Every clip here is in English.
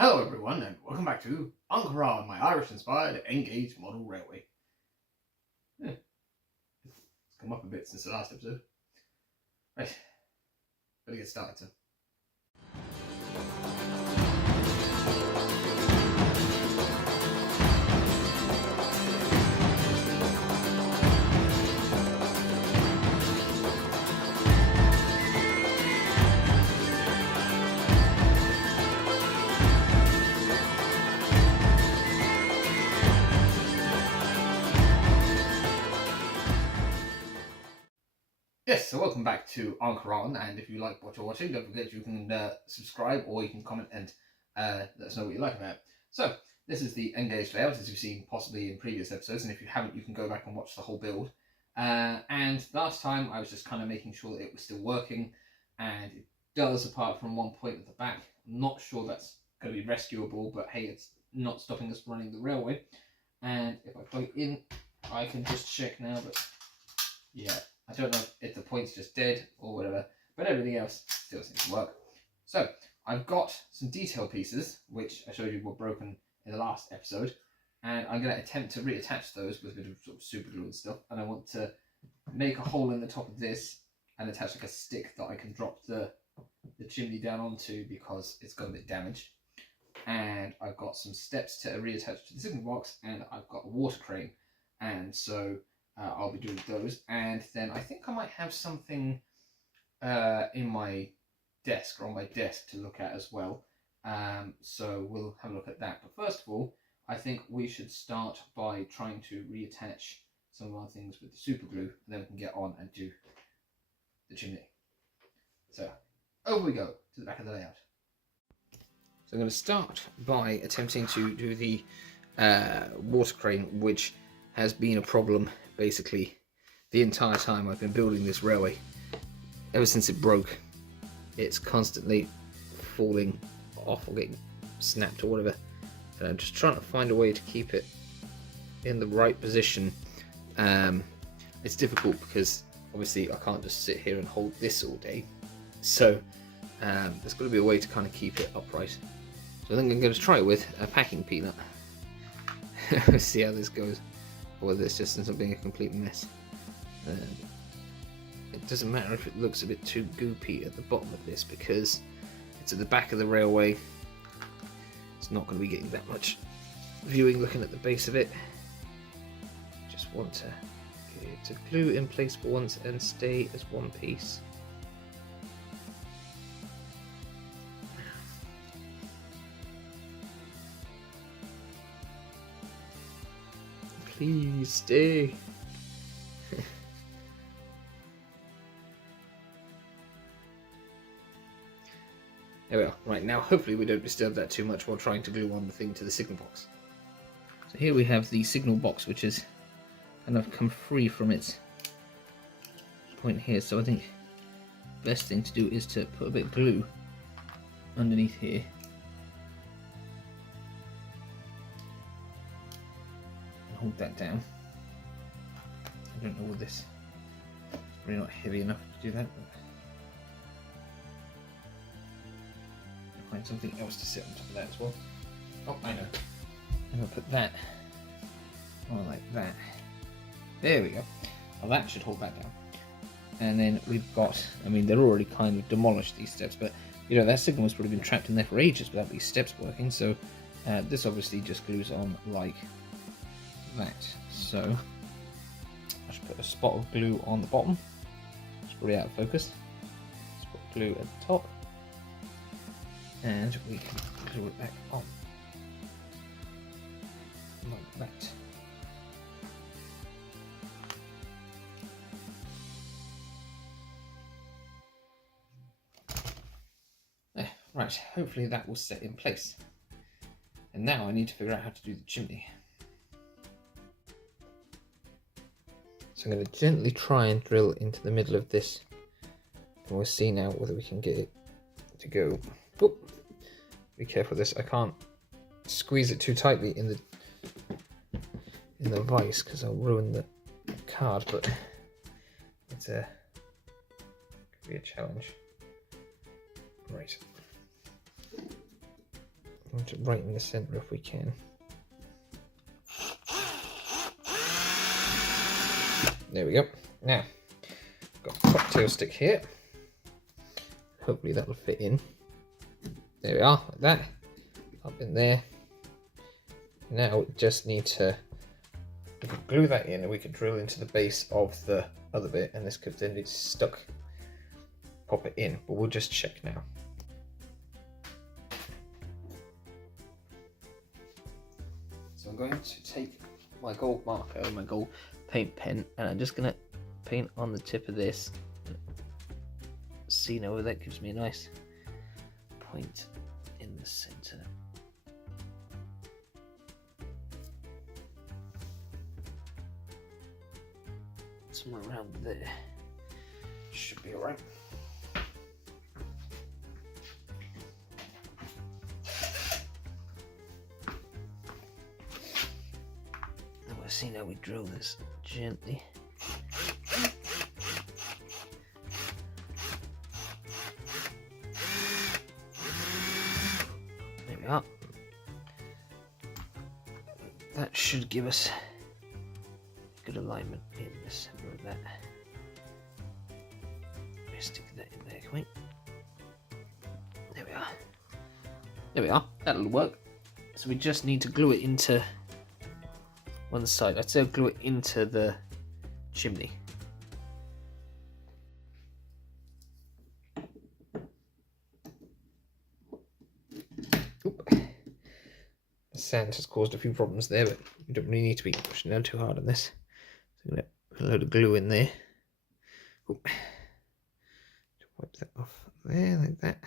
Hello everyone and welcome back to An Coirean, my Irish-inspired N-gauge model railway. It's come up a bit since the last episode. Right, better get started, so. Yes, so welcome back to An Coirean, and if you like what you're watching, don't forget you can subscribe or you can comment and let us know what you like about it. So, this is the N-gauge layout, as you've seen possibly in previous episodes, and if you haven't, you can go back and watch the whole build. And last time, I was just kind of making sure that it was still working, and it does, apart from one point at the back. I'm not sure that's going to be rescuable, but hey, it's not stopping us running the railway. And if I plug it in, I can just check now, but yeah. I don't know if the point's just dead or whatever, but everything else still seems to work. So, I've got some detail pieces, which I showed you were broken in the last episode, and I'm going to attempt to reattach those with a bit of sort of super glue and stuff, and I want to make a hole in the top of this and attach like a stick that I can drop the chimney down onto because it's got a bit damaged. And I've got some steps to reattach to the signal box, and I've got a water crane, and so I'll be doing those, and then I think I might have something in my desk or on my desk to look at as well. So we'll have a look at that. But first of all, I think we should start by trying to reattach some of our things with the super glue, and then we can get on and do the chimney. So over we go to the back of the layout. So I'm going to start by attempting to do the water crane, which has been a problem basically the entire time I've been building this railway. Ever since it broke, it's constantly falling off or getting snapped or whatever. And I'm just trying to find a way to keep it in the right position. It's difficult because obviously I can't just sit here and hold this all day. So there's got to be a way to kind of keep it upright. So I think I'm going to try it with a packing peanut. See how this goes. Or whether this just ends up being a complete mess. It doesn't matter if it looks a bit too goopy at the bottom of this because it's at the back of the railway. It's not going to be getting that much viewing looking at the base of it. Just want to get it to glue in place for once and stay as one piece. Please stay. There we are. Right, now hopefully we don't disturb that too much while trying to glue on the thing to the signal box. So here we have the signal box, which has kind of come free from its point here. So I think the best thing to do is to put a bit of glue underneath here. Hold that down. I don't know what this. It's probably not heavy enough to do that. But I'll find something else to sit on top of that as well. Oh, I know. I'm gonna put that on like that. There we go. Well, that should hold that down. And then we've got. I mean, they're already kind of demolished these steps, but you know that signal has probably been trapped in there for ages without these steps working. So this obviously just glues on like that. So I should put a spot of glue on the bottom. It's probably out of focus. Let's put glue at the top, and we can glue it back on like that. There, right, hopefully that will set in place. And now I need to figure out how to do the chimney. So I'm going to gently try and drill into the middle of this, and we'll see now whether we can get it to go. Oh, be careful with this. I can't squeeze it too tightly in the vise because I'll ruin the card, but it's could be a challenge. Right. right in the center if we can. There we go. Now, got a cocktail stick here. Hopefully that'll fit in. There we are, like that. Up in there. Now we just need to glue that in, and we could drill into the base of the other bit, and this could then be stuck. Pop it in, but we'll just check now. So I'm going to take my gold marker, my gold paint pen, and I'm just going to paint on the tip of this. See now, that gives me a nice point in the center. Somewhere around there should be alright. We'll see now, we drill this gently. There we are. That should give us good alignment in the center of that. Let's stick that in there, can we? There we are. There we are. That'll work. So we just need to glue it into one side. I'd say glue it into the chimney. Oop. The sand has caused a few problems there, but you don't really need to be pushing down too hard on this. So I'm going to put a load of glue in there. Oop. Wipe that off there like that,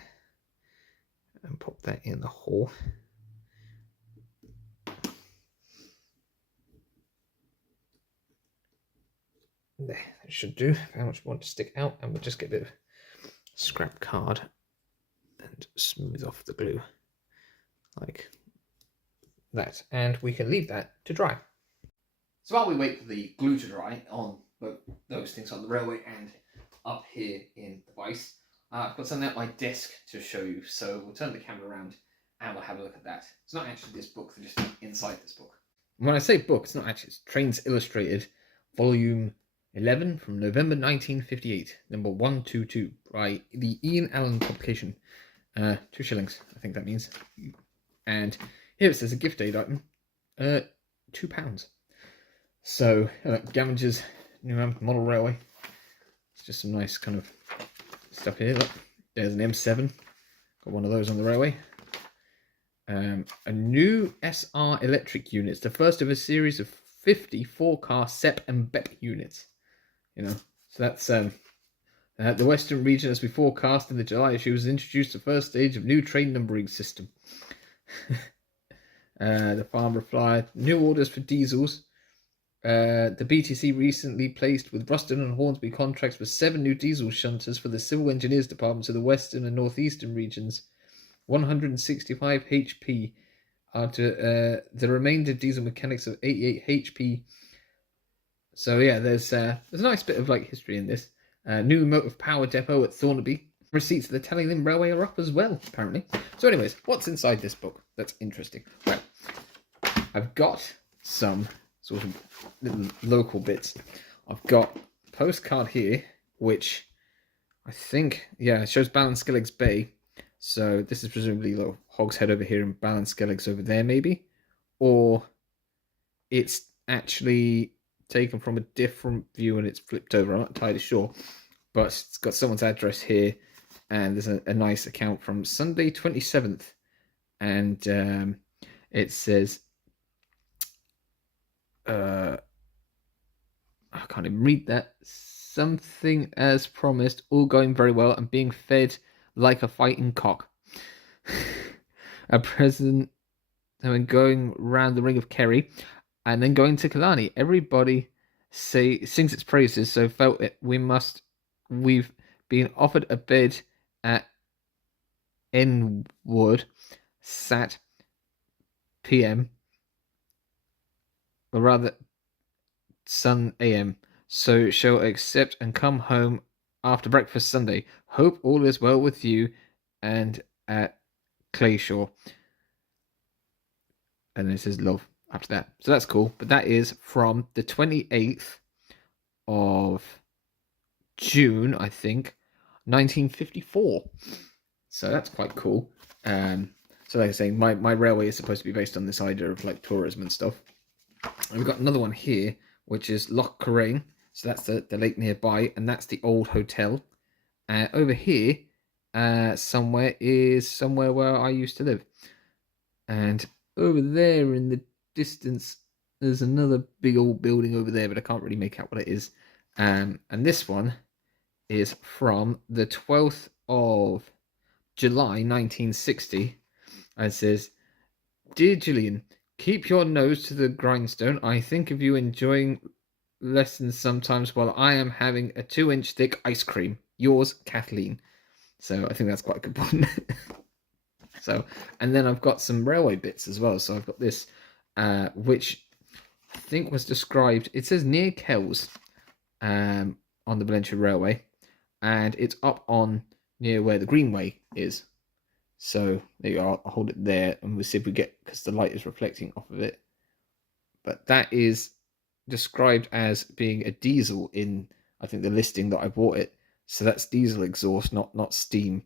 and pop that in the hole. There, that should do. How much we want to stick out, and we'll just get a bit of scrap card and smooth off the glue like that, and we can leave that to dry. So while we wait for the glue to dry on those things on the railway and up here in the vise, I've got something at my desk to show you, so we'll turn the camera around and we'll have a look at that. It's not actually this book, they're just inside this book. And when I say book, it's not actually, it's Trains Illustrated, volume 11 from November 1958, number 122, by the Ian Allen publication. 2 shillings, I think that means. And here it says a gift aid item, £2. So, Gavinger's New Model Railway. It's just some nice kind of stuff here. Look, there's an M7. Got one of those on the railway. A new SR electric unit. It's the first of a series of 50 4-car SEP and BEP units. You know, so that's the Western region, as we forecast in the July issue, has introduced the first stage of new train numbering system. The farm replied, new orders for diesels. The BTC recently placed with Ruston and Hornsby contracts for 7 new diesel shunters for the civil engineers departments of the western and northeastern regions. 165 HP after the remainder diesel mechanics of 88 HP. So yeah, there's a nice bit of like history in this. New motive power depot at Thornaby. Receipts of the Tallinn Railway are up as well, apparently. So anyways, what's inside this book that's interesting? Well, I've got some sort of little local bits. I've got a postcard here, which I think, yeah, it shows Ballinskellig's Bay. So this is presumably little Hogshead over here and Ballinskellig's over there, maybe. Or it's actually taken from a different view and it's flipped over. I'm not entirely sure. But it's got someone's address here. And there's a nice account from Sunday 27th. And it says, I can't even read that. Something as promised, all going very well and being fed like a fighting cock. A present, and then going round the ring of Kerry, and then going to Killarney. Everybody sings its praises, so felt it. We've been offered a bed at Enwood, Sat PM, or rather Sun AM. So shall accept and come home after breakfast Sunday. Hope all is well with you and at Clayshaw. and then it says love after that. So that's cool. But that is from the 28th of June, I think, 1954. So that's quite cool. So like I say, my railway is supposed to be based on this idea of like tourism and stuff. And we've got another one here, which is Loch Coireán. So that's the lake nearby, and that's the old hotel. Over here, somewhere where I used to live. And over there in the distance, there's another big old building over there, but I can't really make out what it is. And this one is from the 12th of July 1960. And it says, "Dear Gillian, keep your nose to the grindstone. I think of you enjoying lessons sometimes while I am having a 2-inch thick ice cream. Yours, Kathleen." So I think that's quite a good one. So, and then I've got some railway bits as well. So I've got this, which I think was described. It says near Kells, on the Blenheim Railway, and it's up on near where the Greenway is. So there you are. I'll hold it there, and we'll see if we get, because the light is reflecting off of it. But that is described as being a diesel in, I think, the listing that I bought it. So that's diesel exhaust, not steam.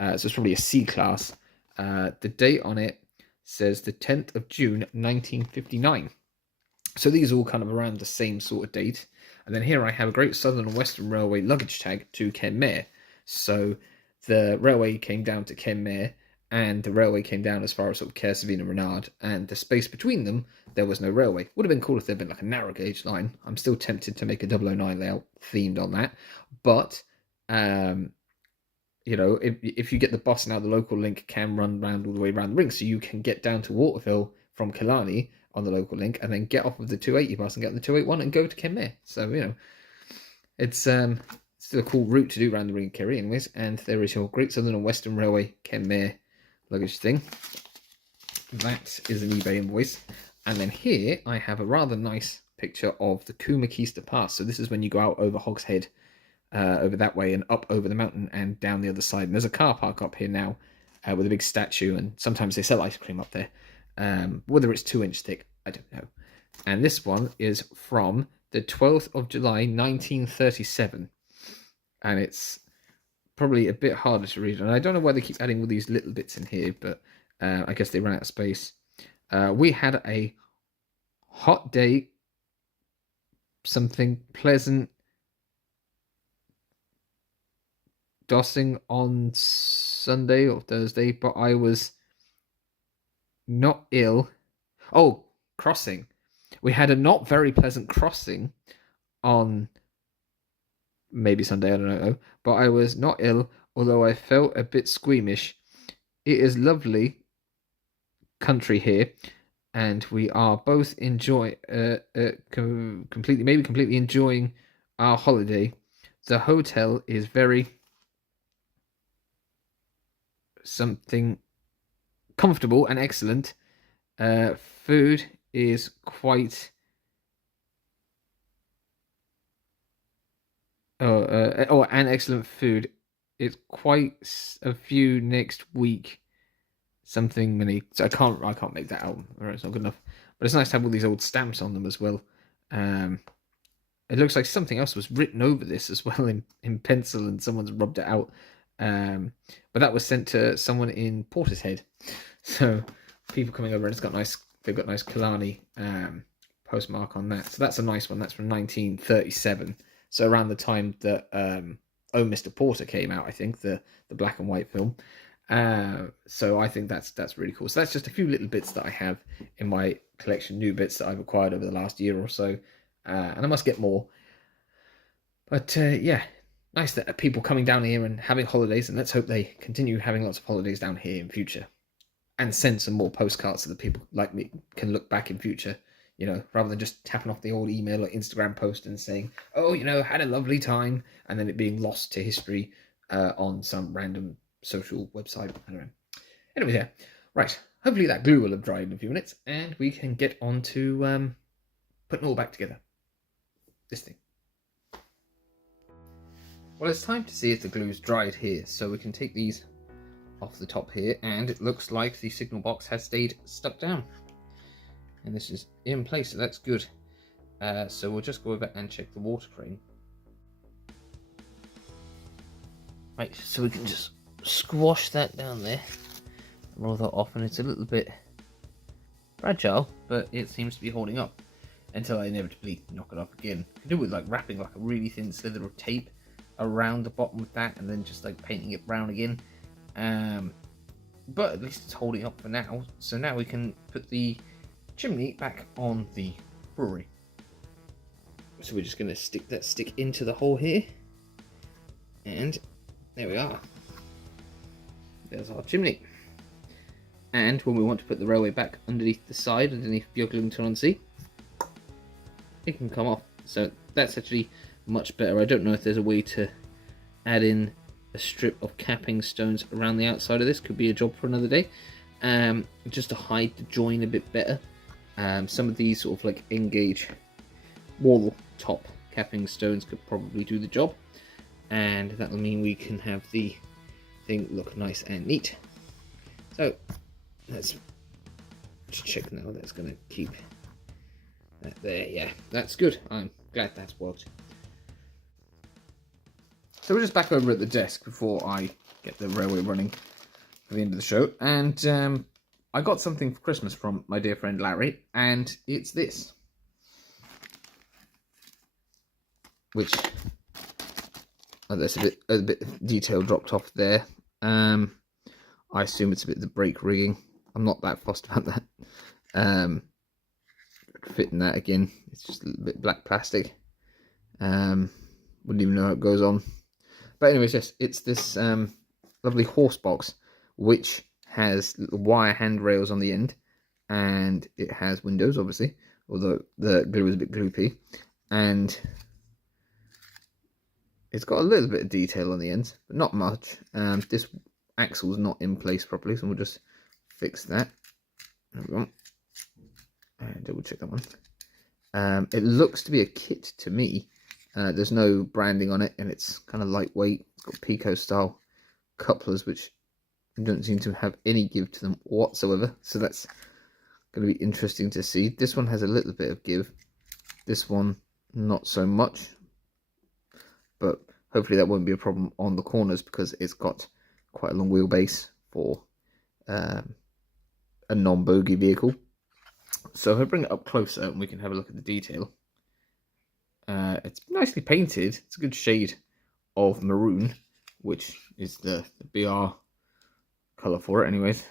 So it's probably a C class. The date on it says the 10th of June 1959. So these are all kind of around the same sort of date. And then here I have a Great Southern and Western Railway luggage tag to Kenmare. So the railway came down to Kenmare, and the railway came down as far as sort of Kersevine and Renard, and the space between them, there was no railway. Would have been cool if there'd been like a narrow gauge line. I'm still tempted to make a 009 layout themed on that. But, you know, if you get the bus now, the local link can run round all the way around the ring, so you can get down to Waterville from Killarney on the local link, and then get off of the 280 bus and get on the 281 and go to Kenmare. So, you know, it's still a cool route to do around the ring of Kerry anyways. And there is your Great Southern and Western Railway Kenmare luggage thing. That is an eBay invoice. And then here I have a rather nice picture of the Coomakista Pass. So this is when you go out over Hog's Head, over that way, and up over the mountain and down the other side. And there's a car park up here now, with a big statue, and sometimes they sell ice cream up there. Whether it's 2-inch thick, I don't know. And this one is from the 12th of July 1937, and it's probably a bit harder to read, and I don't know why they keep adding all these little bits in here, but I guess they ran out of space. We had a hot day, something pleasant dossing on Sunday or Thursday, but I was not ill. Oh, crossing. We had a not very pleasant crossing on maybe Sunday, I don't know, but I was not ill, although I felt a bit squeamish. It is lovely country here, and we are both completely enjoying our holiday. The hotel is very something comfortable and excellent. Food is quite and excellent food. It's quite a few next week. Something many. So I can't make that out, or it's not good enough. But it's nice to have all these old stamps on them as well. It looks like something else was written over this as well in pencil, and someone's rubbed it out. But that was sent to someone in Portishead. So people coming over, and they've got nice Killarney postmark on that. So that's a nice one. That's from 1937. So around the time that Oh Mr. Porter came out, I think, the black and white film. So I think that's really cool. So that's just a few little bits that I have in my collection, new bits that I've acquired over the last year or so. And I must get more. But yeah, nice that people coming down here and having holidays, and let's hope they continue having lots of holidays down here in future. And send some more postcards so that people like me can look back in future, you know, rather than just tapping off the old email or Instagram post and saying, oh, you know, had a lovely time, and then it being lost to history on some random social website. I don't know. Anyways, yeah. Right. Hopefully that glue will have dried in a few minutes, and we can get on to putting it all back together. This thing. Well, it's time to see if the glue's dried here, so we can take these off the top here, and it looks like the signal box has stayed stuck down. and this is in place, so that's good. So we'll just go over and check the water crane. Right, so we can just squash that down there, roll that off, and it's a little bit fragile, but it seems to be holding up until I inevitably knock it off again. I could do with like wrapping like a really thin slither of tape around the bottom with that, and then just like painting it brown again. But at least it's holding up for now. So now we can put the chimney back on the brewery. So we're just going to stick that stick into the hole here, and there we are. There's our chimney. And when we want to put the railway back underneath the side, underneath Beaglington-On-Sea, it can come off. So that's actually much better. I don't know if there's a way to add in a strip of capping stones around the outside of this. Could be a job for another day. Just to hide the join a bit better. Some of these sort of like N-gauge wall top capping stones could probably do the job. And that will mean we can have the thing look nice and neat. So let's just check now. That's going to keep that there. Yeah, that's good. I'm glad that's worked. So we're just back over at the desk before I get the railway running for the end of the show. And I got something for Christmas from my dear friend Larry, and it's this. Which, there's a bit of detail dropped off there. I assume it's a bit of the brake rigging. I'm not that fussed about that. Fitting that again, it's just a little bit black plastic. Wouldn't even know how it goes on. But anyways, yes, it's this lovely horse box, which has little wire handrails on the end, and it has windows, obviously, although the glue is a bit gloopy, and it's got a little bit of detail on the ends, but not much. This axle's not in place properly, so we'll just fix that. There we go. And double check that one. It looks to be a kit to me. There's no branding on it, and it's kind of lightweight. It's got Pico style couplers, which don't seem to have any give to them whatsoever. So that's going to be interesting to see. This one has a little bit of give. This one, not so much. But hopefully that won't be a problem on the corners, because it's got quite a long wheelbase for a non-bogie vehicle. So if I bring it up closer and we can have a look at the detail. It's nicely painted. It's a good shade of maroon, which is the BR colour for it anyways.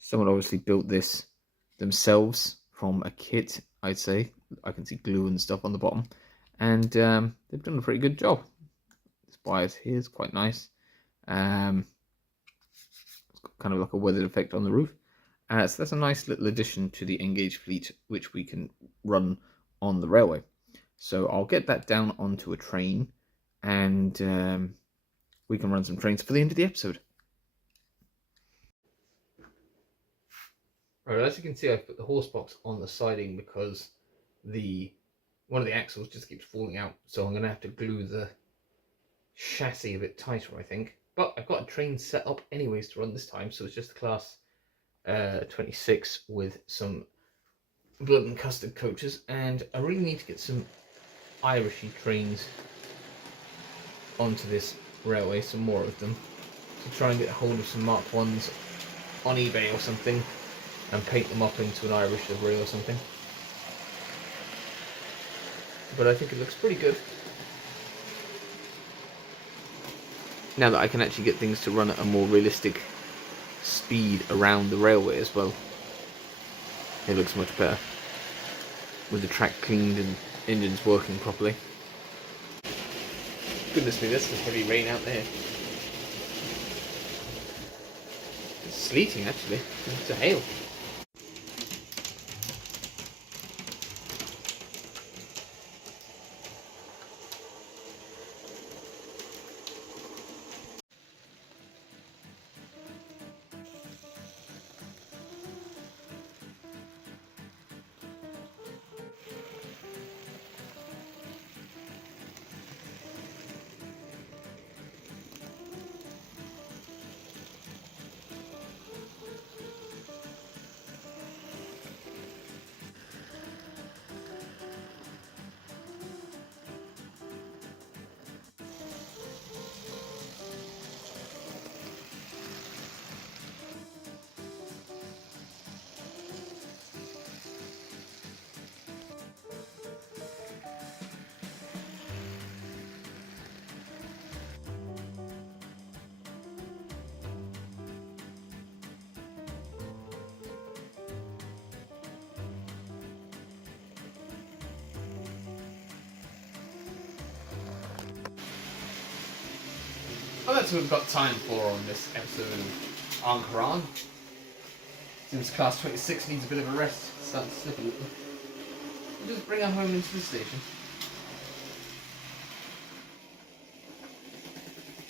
Someone obviously built this themselves from a kit, I'd say. I can see glue and stuff on the bottom. And they've done a pretty good job. This bias here is quite nice. It's got kind of like a weathered effect on the roof. So that's a nice little addition to the N-gauge fleet, which we can run on the railway. So I'll get that down onto a train, and we can run some trains for the end of the episode. Right, as you can see, I've put the horse box on the siding because one of the axles just keeps falling out, so I'm going to have to glue the chassis a bit tighter, I think. But I've got a train set up anyways to run this time, so it's just a class 26 with some blood and custard coaches, and I really need to get some Irishy trains onto this railway, some more of them, to try and get a hold of some Mark 1s on eBay or something and paint them up into an Irish livery or something. But I think it looks pretty good. Now that I can actually get things to run at a more realistic speed around the railway as well, it looks much better. With the track cleaned and engines working properly. Goodness me, there's some heavy rain out there. It's sleeting actually. It's a hail. Well, that's what we've got time for on this episode of An Coirean. Since class 26 needs a bit of a rest, starting to slip a little, we'll just bring her home into the station.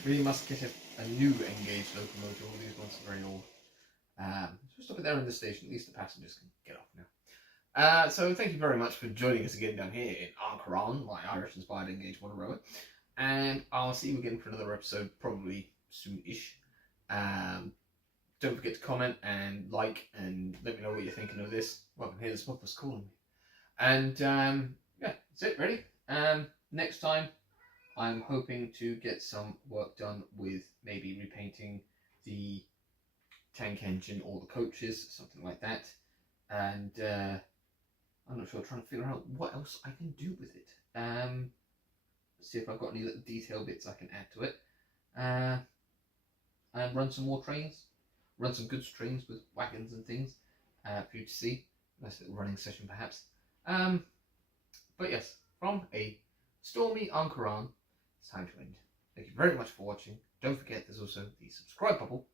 Really must get a new engaged locomotive. All these ones are very old. So stop it there in the station. At least the passengers can get off now. So thank you very much for joining us again down here in An Coirean, my Irish-inspired engaged water rower. And I'll see you again for another episode, probably soon-ish. Don't forget to comment and like and let me know what you're thinking of this. Well, I can hear the smokers calling me. And yeah, that's it, ready? Next time, I'm hoping to get some work done with maybe repainting the tank engine or the coaches, something like that. And I'm not sure, trying to figure out what else I can do with it. See if I've got any little detail bits I can add to it. And run some more trains. Run some good trains with wagons and things for you to see. Nice little running session perhaps. But yes, from a stormy An Coirean, it's time to end. Thank you very much for watching. Don't forget there's also the subscribe bubble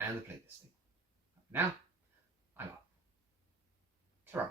and the playlisting. Now, I'm off. Ta-ra.